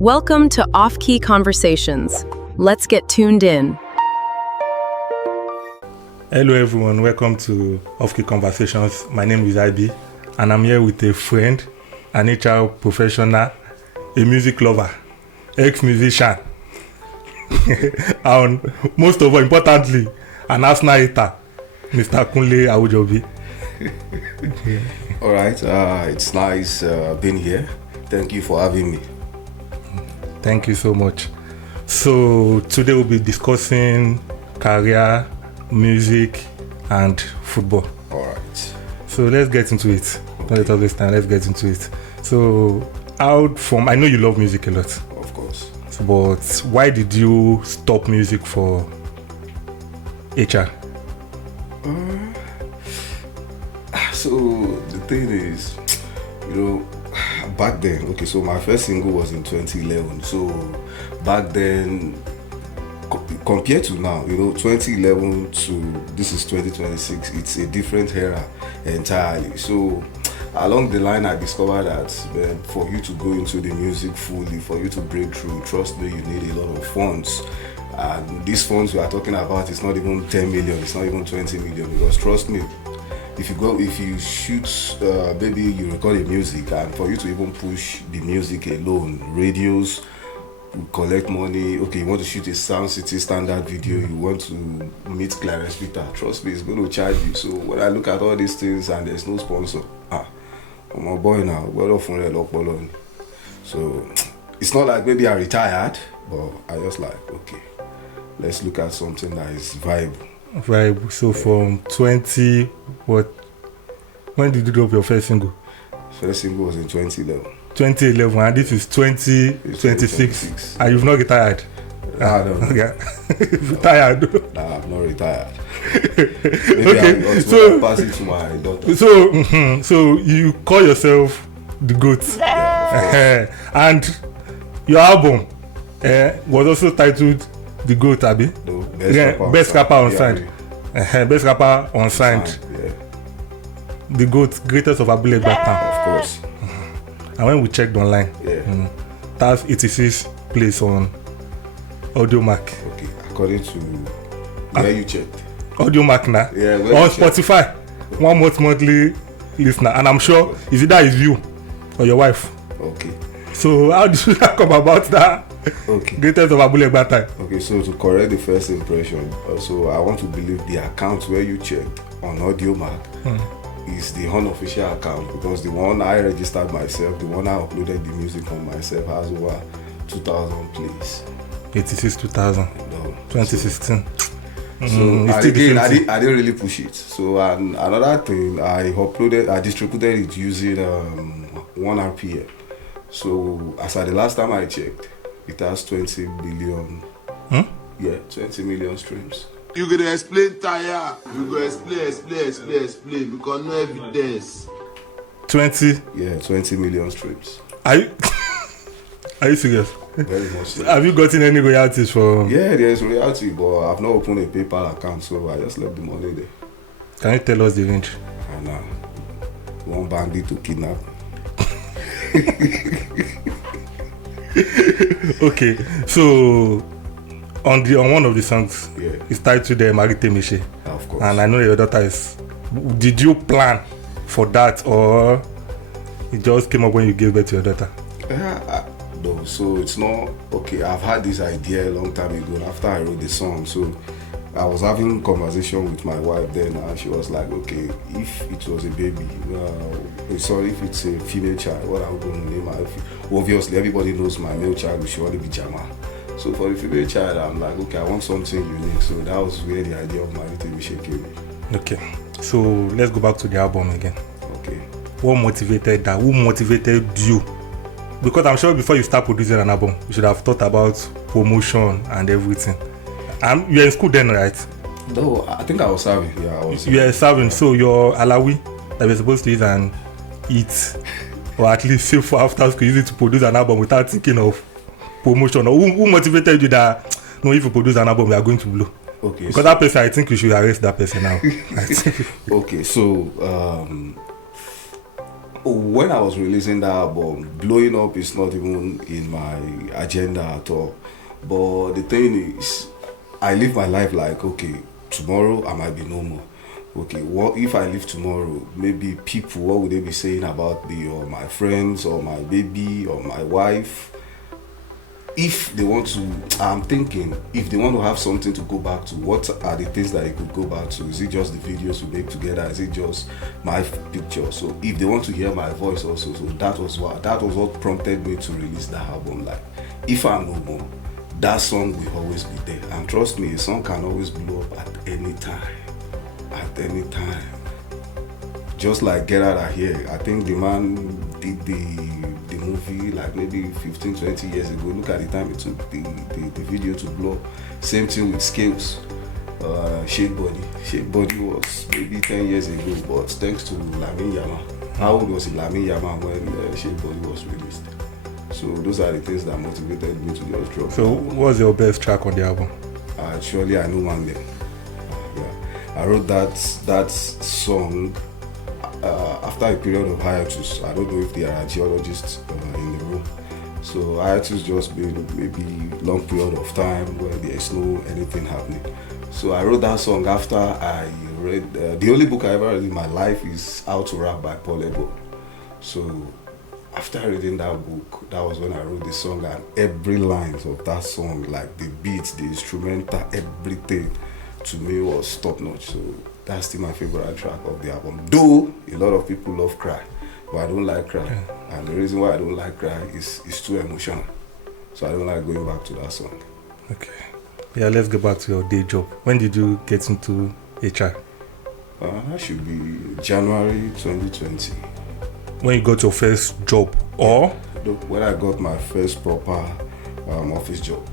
Welcome to Offkey Conversations. Let's get tuned in. Hello everyone, welcome to Offkey Conversations. My name is Hybee and I'm here with a friend, an HR professional, a music lover, ex-musician, and most of all, importantly, an Arsenal hater, Mr. Kunle Awojobi. All right, it's nice being here. Thank you for having me. Thank you so much. So today we'll be discussing career, music, and football. All right. So let's get into it. Don't let us waste time. Let's get into it. So, I know you love music a lot. Of course. But why did you stop music for HR? So the thing is, back then, so my first single was in 2011. So back then, compared to now, 2011 to this is 2026, it's a different era entirely. So along the line, I discovered that for you to go into the music fully, for you to break through, trust me, you need a lot of funds. And these funds we are talking about, it's not even 10 million, it's not even 20 million, because trust me, if you shoot, maybe you record a music, and for you to even push the music alone, radios collect money. You want to shoot a Sound City standard video, you want to meet Clarence Peter, trust me, it's going to charge you. So when I look at all these things and there's no sponsor, I'm a boy now, well off on the. So it's not like maybe I retired, but I just like, let's look at something that is viable. So from 20, when did you drop your first single? First single was in 2011. 2011, and this is 2026. And you've not retired? No. Okay. Retired? No, I'm not retired. Maybe I'll pass it to my daughter. So you call yourself the GOAT. And your album was also titled The GOAT, Abi? No, Best rapper unsigned. Best rapper unsigned. Yeah. The GOAT, greatest of Abule Egba Town. Of course. And when we checked online, that's 86 plays on Audiomack. Okay, according to where you checked. Audiomack now. Yeah, on Spotify. 1 monthly listener. And I'm sure it's either is you or your wife. Okay. So how did you come about that? Okay. Greatest of Abule Egba Town. Okay, so to correct the first impression, so I want to believe the account where you checked on Audiomack is the unofficial account, because the one I registered myself, the one I uploaded the music on myself, has over 2,000 plays. 86 2000. No. 2016. So again, I didn't really push it. So another thing, I distributed it using 1 RPM. So as at the last time I checked, it has 20 billion. 20 million streams. You gonna explain tire. You go explain because no evidence. 20? Yeah, 20 million streams. Are you serious? Very much so. Have you gotten any royalties from? Yeah, there's royalty, but I've not opened a PayPal account, so I just left the money there. Can you tell us the range? And one bandit to kidnap. Okay, so on one of the songs, it's titled Marite Miche. Of course. And I know your daughter is. Did you plan for that, or it just came up when you gave birth to your daughter? No, so it's not I've had this idea a long time ago after I wrote the song. So I was having a conversation with my wife then, and she was like, if it was a baby, if it's a female child, what I'm going to name her? Obviously, everybody knows my male child will surely be Jama. So for the female child, I'm like, I want something unique. So that was where the idea of Marite Miche came in. Okay, so let's go back to the album again. Okay. What motivated that? Who motivated you? Because I'm sure before you start producing an album, you should have thought about promotion and everything. You're in school then, right? No, I think I was serving. Yeah, I was. You were serving, so your alawi that you're supposed to use and eat, or at least save for after school, use it to produce an album without thinking of promotion. Or who motivated you that, no, if you produce an album, we are going to blow? Okay. Because that person, I think you should arrest that person now. Okay, so When I was releasing that album, blowing up is not even in my agenda at all. But the thing is, I live my life like, okay, tomorrow I might be no more. Okay, what if I live tomorrow? Maybe people, what would they be saying about me, or my friends, or my baby, or my wife? If they want to, I'm thinking, if they want to have something to go back to, what are the things that they could go back to? Is it just the videos we make together? Is it just my picture? So if they want to hear my voice also, so that was what prompted me to release the album. Like, if I'm no more, that song will always be there. And trust me, a song can always blow up at any time. At any time. Just like Get Out of Here, I think the man did the movie like maybe 15, 20 years ago. Look at the time it took the video to blow. Same thing with Scales, Shade Body was maybe 10 years ago, but thanks to Lamin Yama. How old was Lamin Yama when Shade Body was released? So those are the things that motivated me to just drop. So what was your best track on the album? Actually, I Know One Day. I wrote that song after a period of hiatus. I don't know if there are geologists in the room. So hiatus just been maybe long period of time where there is no anything happening. So I wrote that song after I read the only book I ever read in my life is How to Rap by Abule Egba. So after reading that book, that was when I wrote the song, and every line of that song, like the beats, the instrumental, everything, to me was top notch. So that's still my favorite track of the album. Though a lot of people love Cry, but I don't like Cry. Yeah. And the reason why I don't like Cry is it's too emotional. So I don't like going back to that song. Okay. Yeah, let's go back to your day job. When did you get into HR? That should be January 2020. When you got your first job, or? When I got my first proper office job.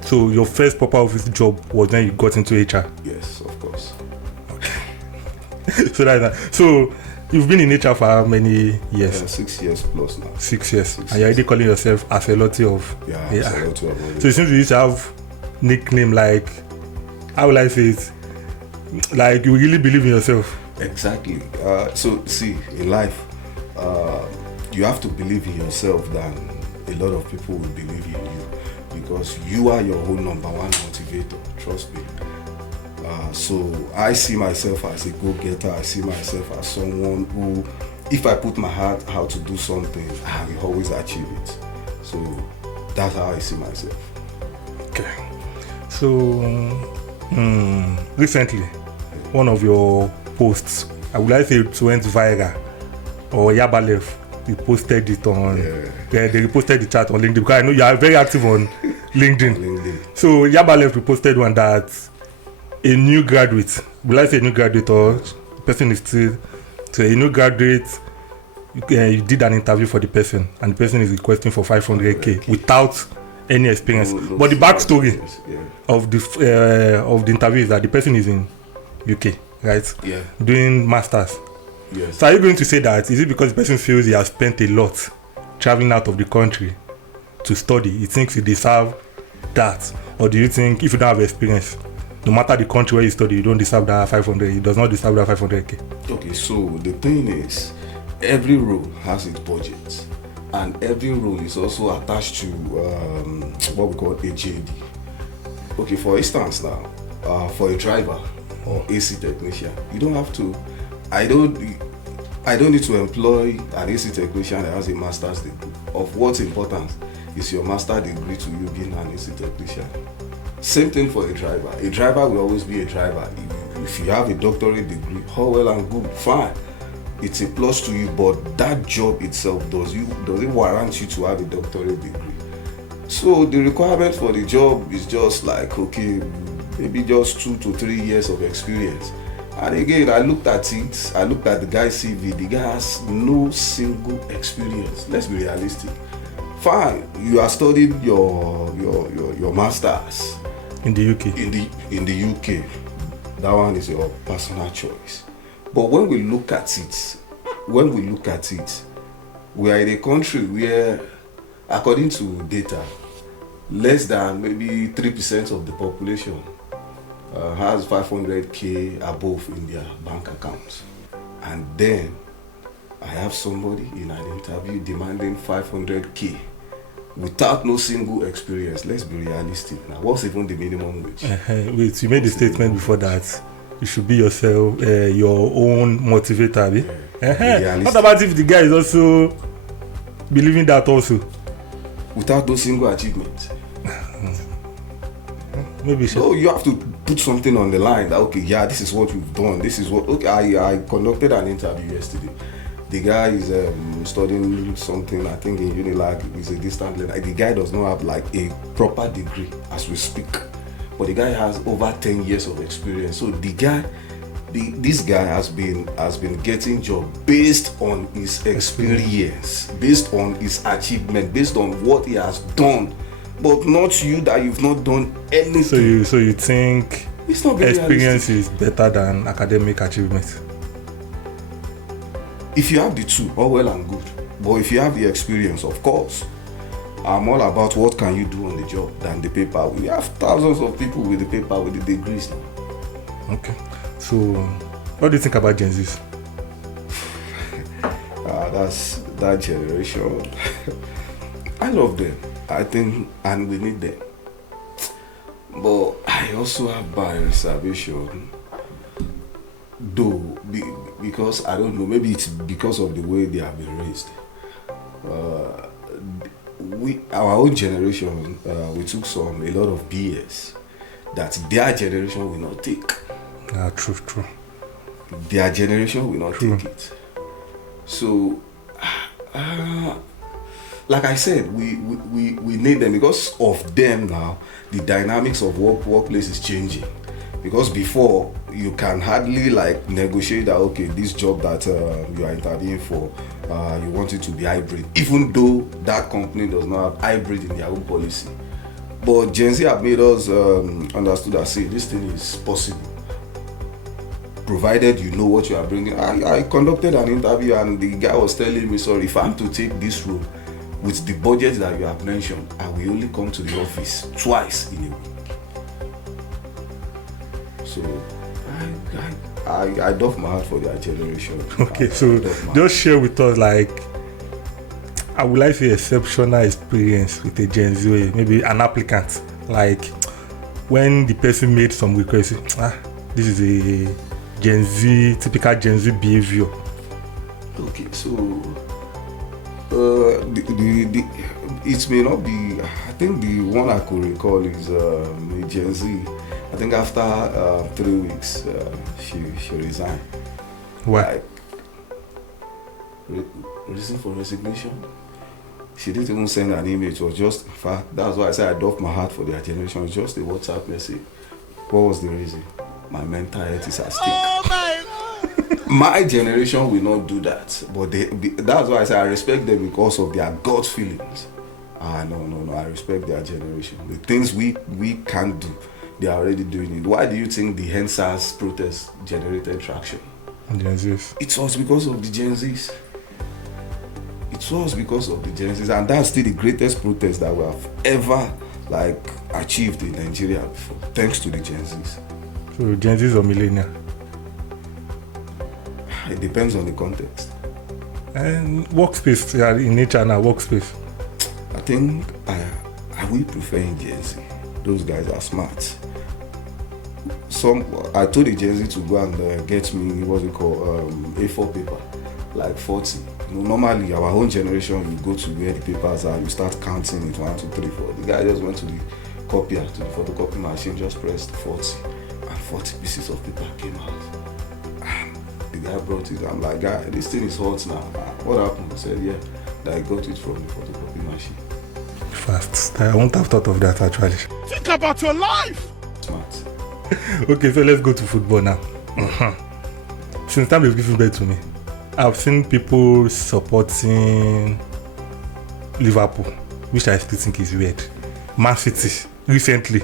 So your first proper office job was when you got into HR? Yes, of course. Okay. So that's that. So you've been in HR for how many years? 6 years plus now. 6 years. And you're already calling yourself Afeloti of Yeah, Afeloti of. So it seems you used to have nickname like, how will I say it? Like you really believe in yourself. Exactly. So see, in life, you have to believe in yourself than a lot of people will believe in you, because you are your own number one motivator. Trust me. So I see myself as a go-getter. I see myself as someone who, if I put my heart out to do something, I will always achieve it. So that's how I see myself. Okay. So recently, one of your posts, I would like to say it went viral, or Yabalef, you posted it on, they reposted the chat on LinkedIn, because I know you are very active on LinkedIn. So Yabalef reposted one that a new graduate, will I say a new graduate, or the person is still, so a new graduate, you did an interview for the person, and the person is requesting for 500k without any experience. No but the backstory of the interview is that the person is in UK, right? Yeah. Doing masters. Yes. So are you going to say that, is it because the person feels he has spent a lot traveling out of the country to study, he thinks he deserves that? Or do you think if you don't have experience, no matter the country where you study, you don't deserve that 500, he does not deserve that 500k? Okay, so the thing is, every role has its budget, and every role is also attached to what we call a JD. Okay, for instance now, for a driver or AC technician, you don't have to, I don't need to employ an AC technician that has a master's degree. Of what's important is your master's degree to you being an AC technician. Same thing for a driver. A driver will always be a driver. If you have a doctorate degree, all well and good, fine. It's a plus to you, but that job itself, does it warrant you to have a doctorate degree? So the requirement for the job is just like, okay, maybe just 2 to 3 years of experience. And again, I looked at it, I looked at the guy's CV, the guy has no single experience. Let's be realistic. Fine, you are studying your masters in the UK. In the UK, that one is your personal choice. But when we look at it, we are in a country where, according to data, less than maybe 3% of the population has 500k above in their bank accounts. And then I have somebody in an interview demanding 500k without no single experience. Let's be realistic now. What's even the minimum wage? Wait, you made a statement before that you should be yourself, your own motivator. What about if the guy is also believing that also? Without no single achievement. Maybe so you have to put something on the line that, okay, yeah, this is what we've done. This is what, okay, I conducted an interview yesterday. The guy is studying something, I think in Unilag, is a distant learner. The guy does not have like a proper degree as we speak. But the guy has over 10 years of experience. So this guy has been getting job based on his experience, based on his achievement, based on what he has done. But not you that you've not done anything. So you think it's not very experience realistic. is better than academic achievement? If you have the two, all well and good. But if you have the experience, of course, I'm all about what can you do on the job than the paper. We have thousands of people with the paper, with the degrees now. Okay. So, what do you think about Gen Zs? That's that generation. I love them. I think, and we need them. But I also have my reservation, though, because I don't know, maybe it's because of the way they have been raised. Our own generation, we took a lot of BS that their generation will not take. True. Their generation will not take it. So, like I said, we need them. Because of them now, the dynamics of workplace is changing. Because before, you can hardly like negotiate that, okay, this job that you are interviewing for, you want it to be hybrid, even though that company does not have hybrid in their own policy. But Gen Z have made us understood that, see, this thing is possible, provided you know what you are bringing. I conducted an interview and the guy was telling me, sorry, if I'm to take this role with the budget that you have mentioned, I will only come to the office twice in a week. So I doff my heart for their generation. Okay, so just share with us, like, I would like to say exceptional experience with a Gen Z, maybe an applicant, like when the person made some request, this is a Gen Z, typical Gen Z behavior. Okay, so it may not be, I think the one I could recall is a Gen Z. I think after 3 weeks, she resigned. Why? Reason for resignation? She didn't even send an email. It was just, in fact, that's why I said I doff my heart for their generation. It was just a WhatsApp message. What was the reason? My mental health is at stake. Oh my God! My generation will not do that. But that's why I say I respect them because of their gut feelings. No, I respect their generation. The things we can't do, they are already doing it. Why do you think the NSAS protest generated traction? Gen Zs. It was because of the Gen Zs. It was because of the Gen Zs, and that's still the greatest protest that we have ever achieved in Nigeria before, thanks to the Gen Zs. So Gen Zs or millennial? It depends on the context. And workspace, in nature now, workspace. I think I will prefer in Gen Z. Those guys are smart. I told the Gen Z to go and get me A4 paper, like 40. Normally our own generation, you go to where the papers are, you start counting it 1, 2, 3, 4. The guy just went to the copier, to the photocopy machine, just pressed 40, and 40 pieces of paper came out. The guy brought it. I'm like, guy, this thing is hot now. What happened? He said, yeah, that I got it from the photocopy machine. Fast. I won't have thought of that actually. Think about your life. Smart. Okay, so let's go to football now. Since time they've given birth to me, I've seen people supporting Liverpool, which I still think is weird. Man City recently,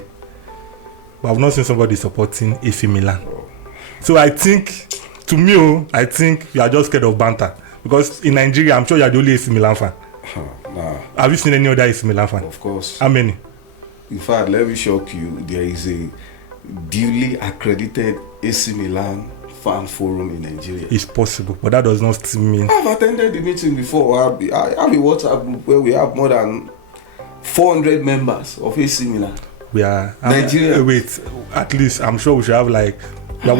but I've not seen somebody supporting AC Milan. So I think, to me, I think you are just scared of banter, because in Nigeria, I'm sure you are the only AC Milan fan. Nah. Have you seen any other AC Milan fan? Of course. How many? In fact, let me shock you. There is a duly accredited AC Milan fan forum in Nigeria. It's possible, but that does not still mean. I've attended the meeting before. I have a WhatsApp group where we have more than 400 members of AC Milan. We are Nigeria. Wait, at least I'm sure we should have like. How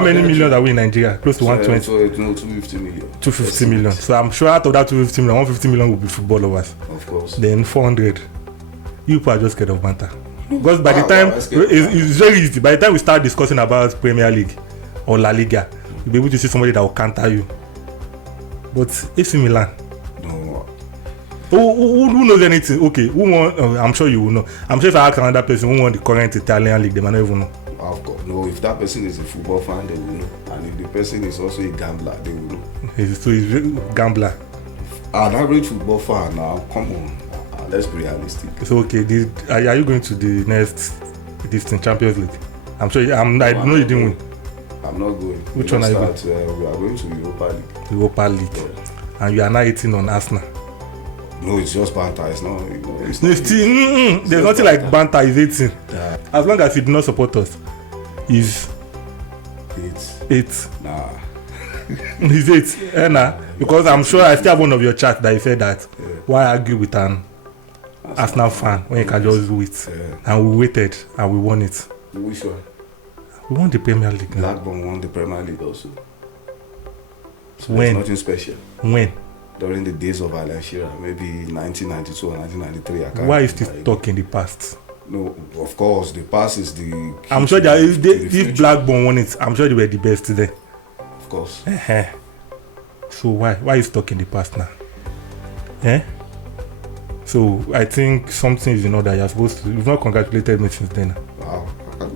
many millions are we in Nigeria? Close to 120. So, no, 250 million. 250 million. So I'm sure out of that 250 million, 150 million will be football lovers. Of course. Then 400. You people are just scared of banter. Because by the time it's very easy. By the time we start discussing about Premier League or La Liga, you'll be able to see somebody that will counter you. But AC Milan. No. Who knows anything? Okay, who won? I'm sure you will know. I'm sure if I ask another person who won the current Italian league, they might not even know. Of course. No, if that person is a football fan, they will know. And if the person is also a gambler, they will know. So he's a gambler. An average football fan now, come on. Let's be realistic. So okay, are you going to the next Champions League? I'm sure. I know you didn't win. I'm not going. Which one are you going? We are going to Europa League. Europa League. Yeah. And you are now eating on Arsenal. No, it's just banter. It's not. It's no, still, there's nothing banter. Like banter is 18. Yeah. As long as you do not support us, is 8. Nah. Is 8. Nah. Because I'm sure I still have one of your chats that you said that. Yeah. Why argue with an Arsenal fan when you can just do it? Yeah. And we waited and we won it. Which one? We won the Premier League. Blackburn won the Premier League also. So when? Nothing special. When? During the days of Alan Shearer, maybe 1992 or 1993. I can't. Why is this talk in the past? No, of course, the past is the. I'm sure that if Blackburn won it, I'm sure they were the best today. Of course. So why is talk in the past now? So I think something is in order. You're supposed to. You've not congratulated me since then. Wow.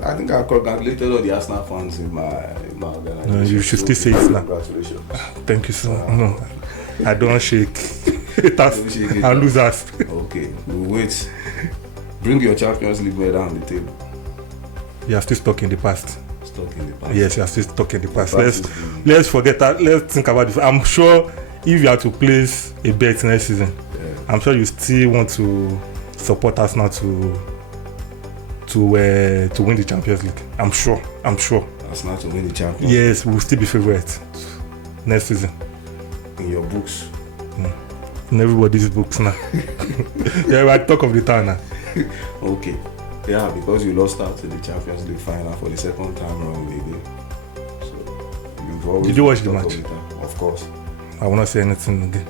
I think I congratulated all the Arsenal fans in my organization. No, you should still say it now. Congratulations. Thank you so much. No, I don't shake. And losers. Okay, we'll wait. Bring your Champions League medal on the table. You are still stuck in the past. Stuck in the past. Yes, you are still stuck in the past. Let's forget that. Let's think about it. I'm sure if you are to place a bet next season, I'm sure you still want to support us now to win the Champions League. I'm sure. Arsenal to win the Champions League. Yes, we'll still be favourites next season. In your books. In everybody's books now. Yeah, I talk of the town now. Okay. Yeah, because you lost out to the Champions League final for the second time around again. So you've always. Did you watch the match? Of course. I will not say anything again.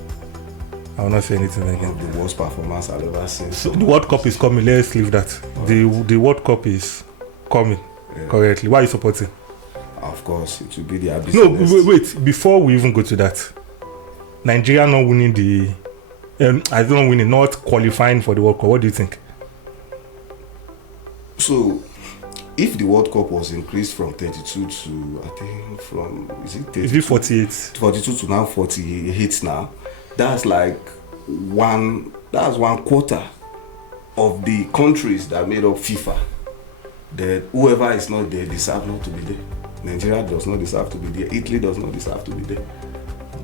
One of the worst performance I've ever seen. So the World Cup is coming. Let's leave that. The World Cup is coming. Yeah. Correctly. Why are you supporting? Of course, it will be the abyss. No, wait. Before we even go to that, Nigeria not winning not qualifying for the World Cup. What do you think? So, if the World Cup was increased from 32 to, I think, is it 48? 42 to now 48 now. That's like one quarter of the countries that made up FIFA. That whoever is not there deserves not to be there. Nigeria does not deserve to be there. Italy does not deserve to be there.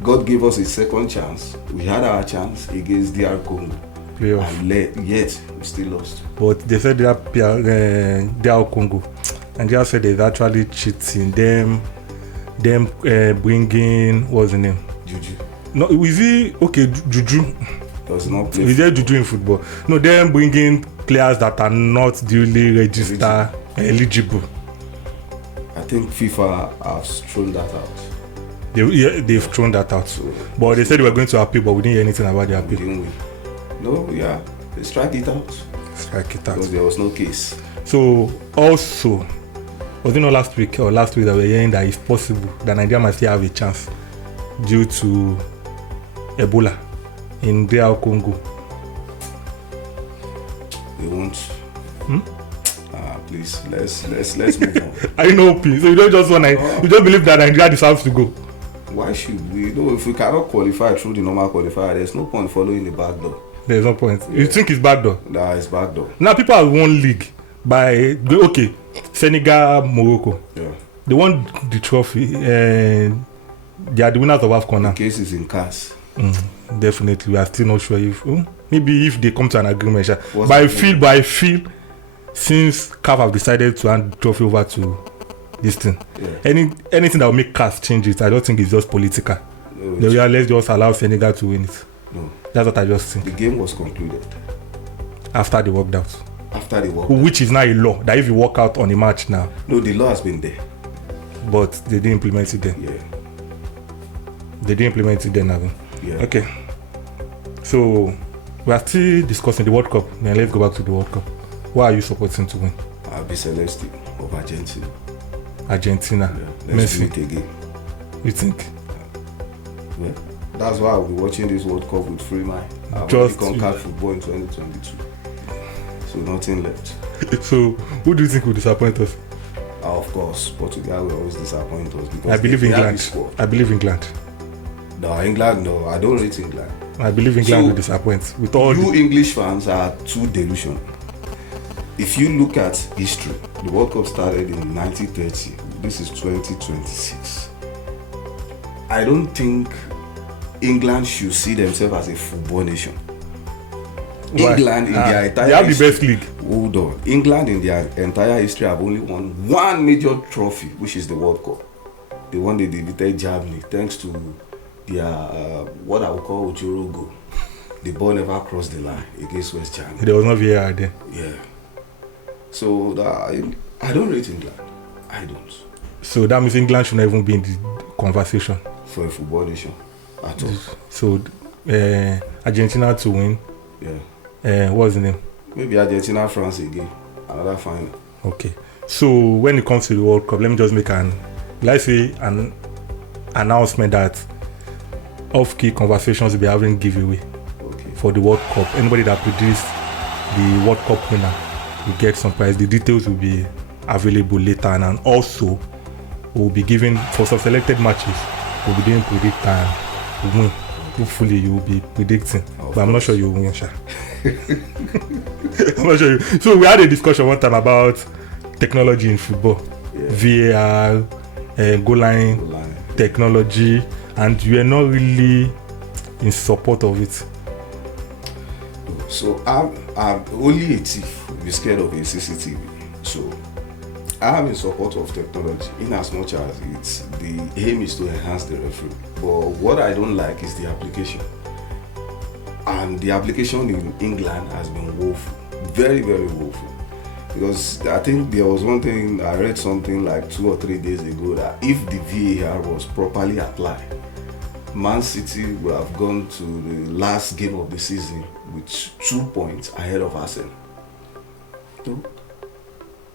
God gave us a second chance. We had our chance against DR Congo. And yet we still lost. But they said DR Congo. Nigeria said they're actually cheating. Them bringing, what's the name? Juju. No, is he okay? Juju does not play. Is there Juju in football? No, them bringing players that are not duly registered eligible. I think FIFA has thrown that out. They've thrown that out. So, but they said they were going to appeal, but we didn't hear anything about the appeal. Didn't we? No, yeah, they strike it out. Because there was no case. So also, was it not last week that we were hearing that it's possible that Nigeria might still have a chance due to Ebola in DR Congo? They won't. Please, let's move on. I know, please. So you don't just want you don't believe that Nigeria deserves to go. Why should we? No, if we cannot qualify through the normal qualifier, there's no point following the back door. There's no point. You think it's back door? Nah, it's back door. Now people have won league by Senegal, Morocco. Yeah. They won the trophy. They are the winners of AFCON now. The case is in CAS. Definitely, we are still not sure if maybe if they come to an agreement. But I feel since CAF have decided to hand the trophy over to this thing. Yeah. Anything that will make CAF change it, I don't think it's just political. No, Let's just allow Senegal to win it. no. That's what I just think. The game was concluded After they walked out. after the World Which is now a law, that if you walk out on a match now, No, the law has been there. but they didn't implement it then. Yeah. They didn't implement it then, have you? Yeah. Okay. So, we are still discussing the World Cup. Then let's go back to the World Cup. Who are you supporting to win? I'll be Celeste of Argentina. Argentina. Yeah. Let's do Messi. it again. You think? Yeah. That's why I'll be watching this World Cup with free mind. I've Just- already conquered football in 2022. So nothing left. So, who do you think will disappoint us? Of course, Portugal will always disappoint us because I believe they have England. the squad. I believe England. No, England, no. I don't rate England. I believe England So, will disappoint. With all You the, English fans are too delusional. If you look at history, the World Cup started in 1930. This is 2026. I don't think England should see themselves as a football nation. Why? England in their entire they have the history, best league. Hold on. England in their entire history have only won one major trophy, which is the World Cup. They won, they defeated Germany thanks to their what I would call Ojoro goal. The ball never crossed the line against West Germany. There was no VAR then. Yeah. So I don't rate England. I don't. So that means England should not even be in the conversation. For a football nation at all. So Argentina to win. Yeah. What's the name? Maybe Argentina, France again. Another final. Okay. So when it comes to the World Cup, let me just make an announcement that Offkey conversations will be having giveaway Okay. for the World Cup. Anybody that predicts the World Cup winner will get some prize. The details will be available later, and also we'll be giving for some selected matches. We'll be doing predict and win. Hopefully you will be predicting, but I'm not sure you will win, Sha. I'm not sure. So we had a discussion one time about technology in football, VAR, goal line technology, and you are not really in support of it. So I'm only a thief will be scared of a CCTV. So I'm in support of technology in as much as it's the aim is to enhance the referee. But what I don't like is the application. And the application in England has been woeful. Very, very woeful. Because I think there was one thing, I read something like 2 or 3 days ago that if the VAR was properly applied, Man City would have gone to the last game of the season with 2 points ahead of Arsenal. So,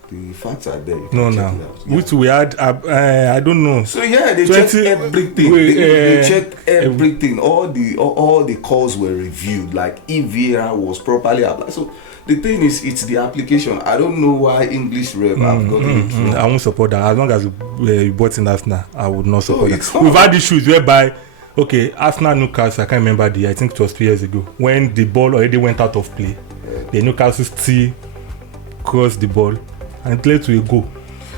the facts are there. You can No, check now it out. Yeah. which we had. I don't know. So yeah, they 20 checked everything. They checked everything. All the calls were reviewed. Like if VAR was properly applied. So the thing is, it's the application. I don't know why English rep have gotten it wrong. I won't support that. As long as you bought in Arsenal, I would not support it's that. not. We've had issues whereby, okay, Arsenal Newcastle, I can't remember I think it was 2 years ago, when the ball already went out of play, the Newcastle still crossed the ball and played to a goal.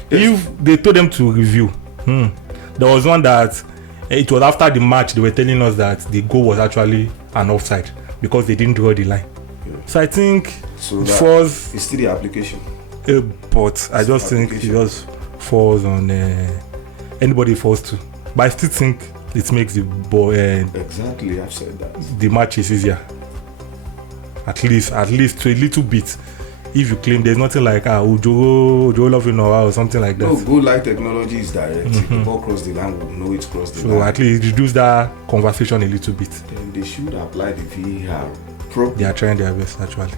If they told them to review, there was one that it was after the match they were telling us that the goal was actually an offside because they didn't draw the line. So I think So it that falls, it's still the application. but I just think it just falls on anybody falls to. But I still think it makes the ball Exactly, I've said that. the matches easier. At least to a little bit. If you claim there's nothing like Ojo love you now or something like that. No, goal line technology is direct. If the ball crossed the line, we'll know it's crossed the So line. at least reduce that conversation a little bit. Then they should apply the VAR properly. They are trying their best actually.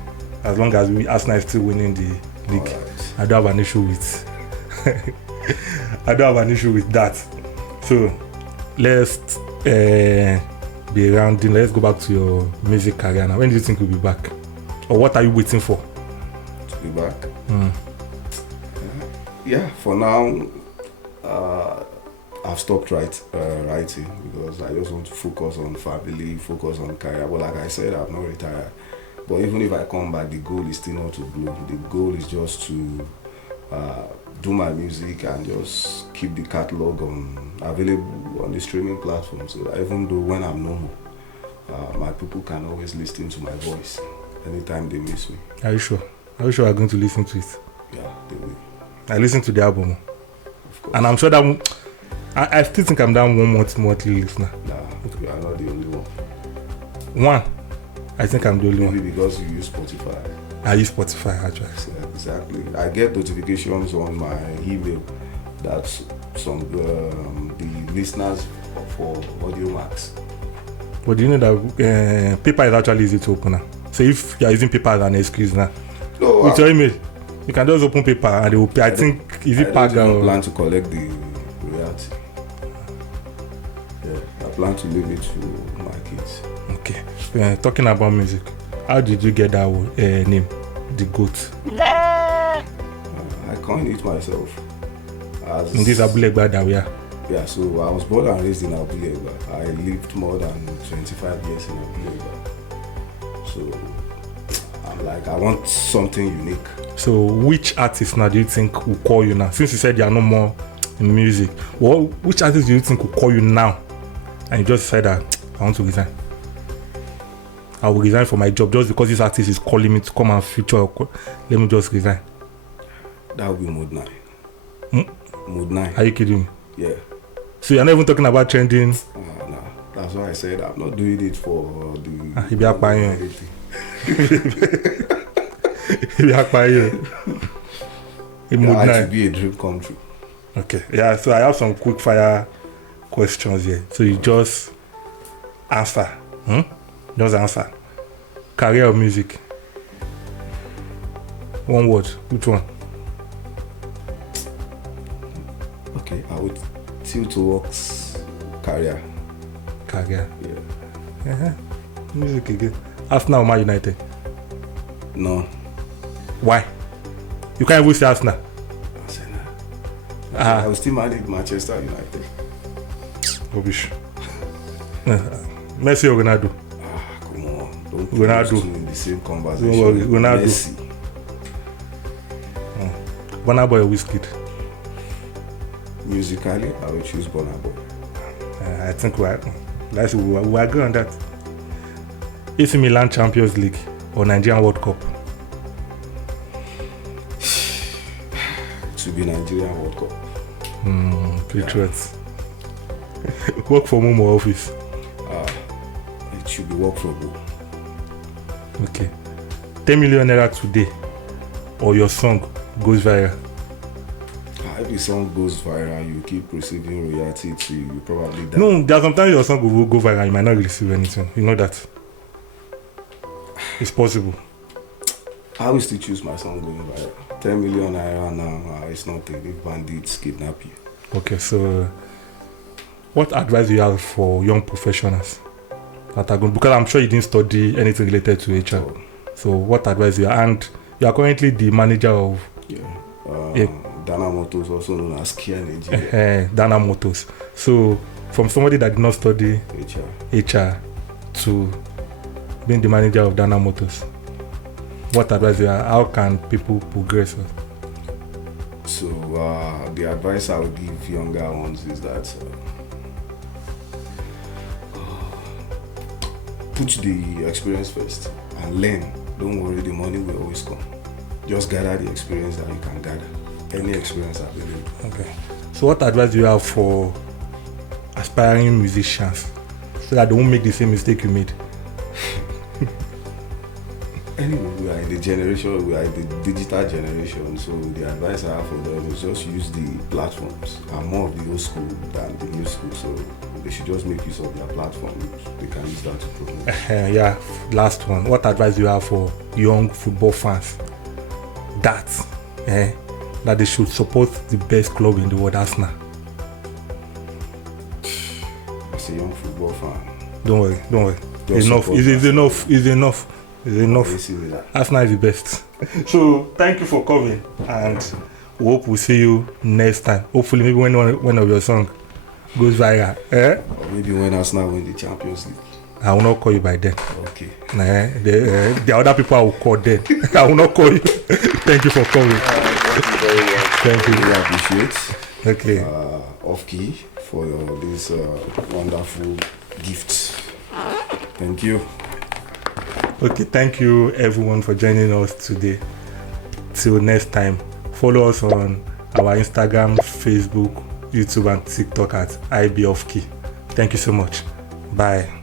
As long as Arsenal is still winning the league, Alright. I don't have an issue with. I don't have an issue with that. So let's be rounding. Let's go back to your music career now. When do you think you'll be back, or what are you waiting for? To be back. Yeah, for now, I've stopped writing because I just want to focus on family, focus on career. But like I said, I'm not retired. But even if I come back, the goal is still not to bloom. The goal is just to do my music and just keep the catalog available on the streaming platform, so that even though when I'm no more, my people can always listen to my voice anytime they miss me. Are you sure? Are you sure I'm going to listen to it? Yeah, they will. I listened to the album. And I'm sure that I still think I'm down one monthly listener. Nah, you are not the only one. One. I think I'm the only one. Maybe because you use Spotify. I use Spotify actually. Exactly. I get notifications on my email that some the listeners for Audio Max. But do you know that paper is actually easy to open now? So if you are using paper as an excuse now, No, with your email, you can just open paper and they will pay. I think is it I don't Paga even or plan to collect the royalty. Yeah, I plan to leave it to my kids. okay. Talking about music, how did you get that name, the goat? I coined it myself. As In this Abule Egba that we are. Yeah, so I was born and raised in Abule Egba. I lived more than 25 years in Abule Egba. So I'm like, I want something unique. So which artist now do you think will call you now? Since you said you are no more in music, well, which artist do you think will call you now? And you just said that I want to resign. I will resign for my job just because this artist is calling me to come and feature. Let me just resign. That would be Mode 9. Mode 9. Are you kidding me? Yeah. So you're not even talking about trending. No. That's why I said I'm not doing it for the. He be akpayo. He be akpayo. It would be a dream come true. Okay. Yeah. So I have some quick fire questions here. So you just answer. Just answer. Career or music? One word. Which one? Okay, I would tilt towards career. Career. Yeah. Uh-huh. Music again. Arsenal or Man United? No. Why? You can't even say Arsenal. I will still manage Manchester United. Rubbish. Messi or Ronaldo? Come on. Don't put Ronaldo. those two in the same conversation. Don't worry, Ronaldo. Messi. Burna Boy or Wizkid? Musically, I will choose Burna Boy. I think we agree on that. AC Milan Champions League or Nigerian World Cup? To be Nigerian World Cup. Patriots. Work from home or office? It should be work from home. Okay. 10 million naira today or your song goes viral? If your song goes viral, you keep receiving royalty till you probably die. No, there are sometimes your song will go viral, you might not receive anything. You know that. It's possible. I will still choose my song going viral. 10 million naira now, it's nothing if bandits kidnap you. Okay, so what advice do you have for young professionals that are going? Because I'm sure you didn't study anything related to HR. So what advice do you have? And you are currently the manager of Dana Motors, also known as Kia Nigeria. Dana Motors. So from somebody that did not study HR to being the manager of Dana Motors, what advice do you have? How can people progress? So the advice I would give younger ones is that put the experience first and learn. Don't worry, the money will always come. Just gather the experience that you can gather. Any experience available. Okay. So what advice do you have for aspiring musicians so that they won't make the same mistake you made? Anyway, we are in the generation, we are in the digital generation, so the advice I have for them is just use the platforms. I'm more of the old school than the new school, so they should just make use of their platform. They can use that to promote. Yeah, last one. What advice do you have for young football fans that they should support the best club in the world, Arsenal? As a young football fan. Don't worry. It's enough. Arsenal is the best. So thank you for coming, and we hope we'll see you next time. Hopefully, maybe when one of your songs goes viral. Or maybe when Arsenal win the Champions League. I will not call you by then. Okay. The other people I will call then. I will not call you. Thank you for coming. Thank you very much. Thank you. Really appreciate. Okay. Offkey for this wonderful gift. Thank you. Okay, thank you everyone for joining us today. Till next time, follow us on our Instagram, Facebook, YouTube, and TikTok at Hybee Offkey. Thank you so much. Bye.